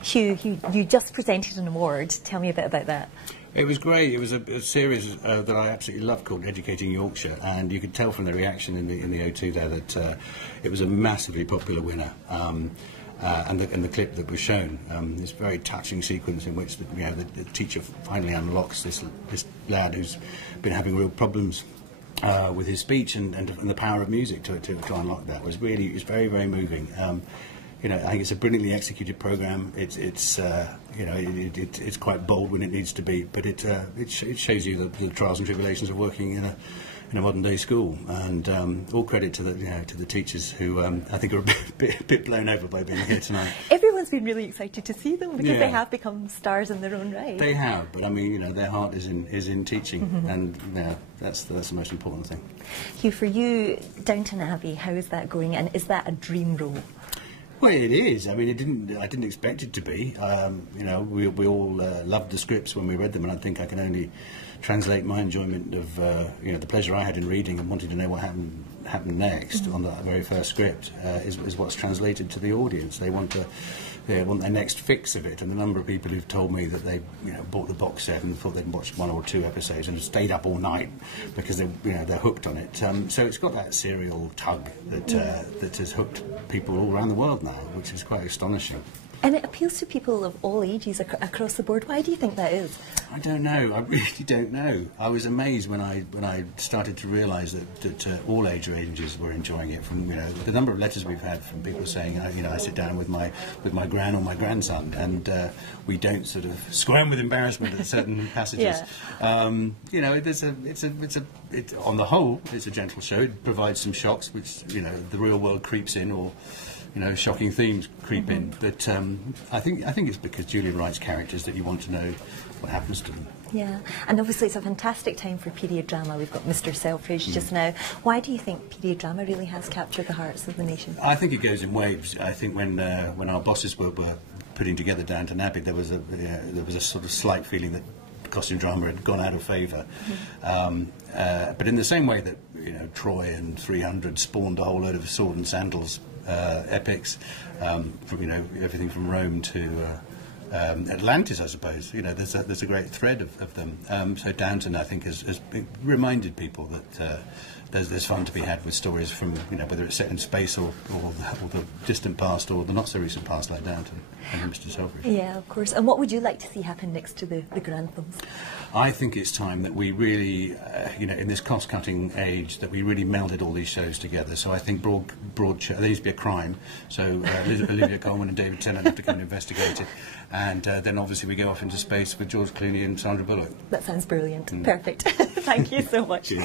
Hugh, you just presented an award. Tell me a bit about that. It was great. It was a series that I absolutely loved called Educating Yorkshire, and you could tell from the reaction in the O2 there that it was a massively popular winner. And the clip that was shown, this very touching sequence in which the teacher finally unlocks this lad who's been having real problems with his speech, and the power of music to unlock that was very, very moving. I think it's a brilliantly executed programme. It's quite bold when it needs to be, but it shows you the trials and tribulations of working in a modern day school, and all credit to the teachers who I think are a bit blown over by being here tonight. Everyone's been really excited to see them because Yeah. they have become stars in their own right. They have, but I mean, their heart is in teaching, and that's the most important thing. Hugh, for you, Downton Abbey, how is that going, and is that a dream role? Well, it is. I mean, I didn't expect it to be. We all loved the scripts when we read them, and I think I can only translate my enjoyment of the pleasure I had in reading and wanting to know what happened next on that very first script is what's translated to the audience. They want their next fix of it, and the number of people who've told me that they bought the box set and thought they'd watched 1 or 2 episodes and have stayed up all night because they're hooked on it. So it's got that serial tug that has hooked people all around the world now, which is quite astonishing. And it appeals to people of all ages across the board. Why do you think that is? I don't know. I really don't know. I was amazed when I started to realise that all age ranges were enjoying it. From the number of letters we've had from people saying, I sit down with my gran or my grandson, and we don't sort of squirm with embarrassment at certain passages. Yeah. On the whole, it's a gentle show. It provides some shocks, which the real world creeps in, or shocking themes creep in. But I think it's because Julia writes characters that you want to know what happens to them. Yeah, and obviously it's a fantastic time for period drama. We've got Mr. Selfridge just now. Why do you think period drama really has captured the hearts of the nation? I think it goes in waves. I think when our bosses were putting together Downton Abbey, there was a sort of slight feeling that costume drama had gone out of favour. But in the same way that Troy and 300 spawned a whole load of sword and sandals epics, from everything from Rome to Atlantis, I suppose. There's a great thread of them. So Downton, I think, has reminded people that there's fun to be had with stories from whether it's set in space or the distant past or the not so recent past, like Downton and Mr. Selfridge. Yeah, of course. And what would you like to see happen next to the Granthams? I think it's time that we really, in this cost-cutting age, that we really melded all these shows together. So I think broad show, there used to be a crime, so Olivia Colman and David Tennant have to come and investigate it, and then obviously we go off into space with George Clooney and Sandra Bullock. That sounds brilliant. Perfect. Thank you so much. Cheers.